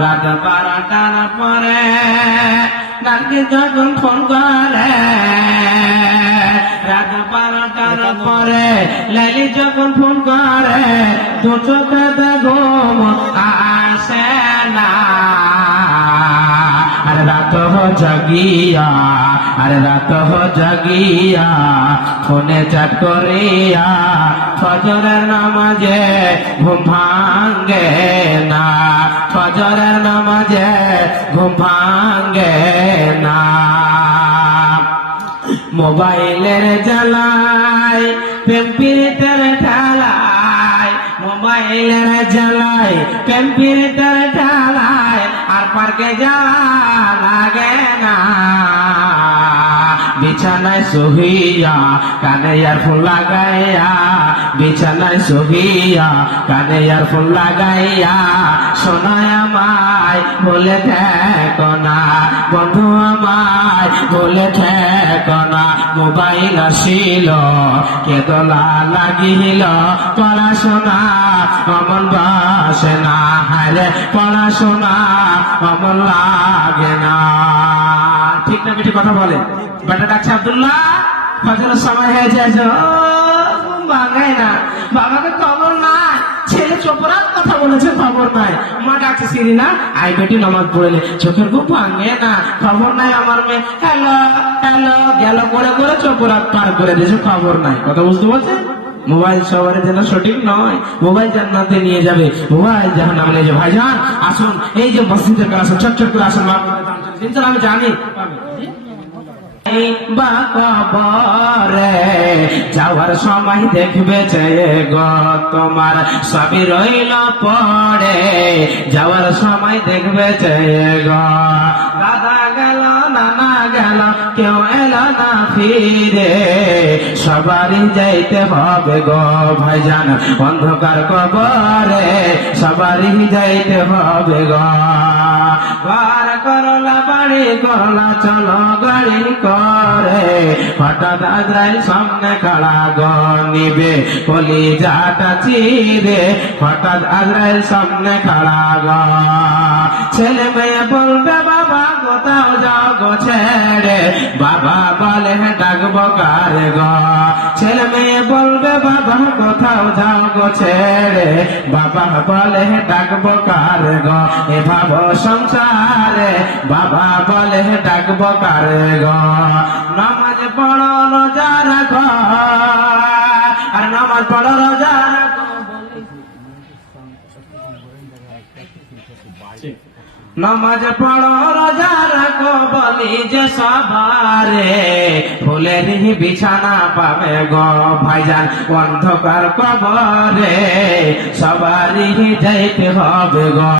রাত বারোটার পরে কালকে যখন ফোন করে। রাত বারোটার পরে লালি যখন ফোন করে, দু চোখে ঘুম আসে না। আরে রাত জাগিয়া, আরে রাত জাগিয়া, ফোনে চাট করিয়া। ফজরের নামাজে ঘুম ভাঙ্গে না। ফজরের নামাজে ঘুম ভাঙ্গে না। মোবাইলের জ্বালাই প্রেম পীড়িতের ঠেলায়, মোবাইলের জ্বালাই প্রেম পীড়িতের আর পার্কে যাওয়া লাগে না। বিছানায় সহিয়া কানে ফুল লাগাইয়া বিছানায় সহিয়া কানে ফুল লাগাইয়া শোনায় আমায় বলে থেকো না, বন্ধু আমায় বলে থেকো না, মোবাইল আসিল, কেদলা লাগিল, পড়াশোনা অমন বাসে না হারে পড়াশোনা অমন লাগে না। ঠিক না কথা বলে? বেটা ডাকছে আব্দুল্লাহ, ফজরের সময় হয়ে খবর নাই ছেলে চোপড়ার কথা বলেছে খবর নাই মা ডাকছে সিরি না চোখের খুব ভাঙে না খবর নাই আমার মেয়ে হ্যালো হ্যালো গেল করে করে চোপড়াত পার করে দিয়েছে খবর নাই কথা বুঝতে পারছেন মোবাইল সবার যেন সঠিক নয় মোবাইল জান্নাতে নিয়ে যাবে মোবাইল জাহান নামে যাবে ভাইজান আসুন এই যে মসজিদের কাছে চট চট করে আসুন আমি জানি যাওয়ার সময় দেখবে গো তোমার সবই রইল পড়ে যাওয়ার সময় দেখবে গো না ফিরে সবারই যাইতে হবে গো ভাইজান। অন্ধকার কবরে সবারই যাইতে হবে গো। বার করলা বাড়ি, করলা চলো গাড়ি করে। হঠাৎ আজরাইল সামনে খাড়া গনিবে কলি যাটা চিরে হঠাৎ আজরাইল সামনে খাড়া গ। ছেলে মেয়ে বলবে, বাবা যাও গো বাবা বলে ডাকবো কারে গ। ছেলে মেয়ে বলবে, বাবা কোথাও যাও গো বাবা বলে ডাকবো কারে এ ভাব সংসারে, বাবা বলে ডাকবো কারে গ। নামাজ পড়ো রোজা রাখো, আর নামাজ পড়ো রোজা পড়ো রোজা বলি যে সবারে ফুলের বিছানা পাবে গো ভাইজান। অন্ধকার কবরে সবারই যাইতে হবে গো।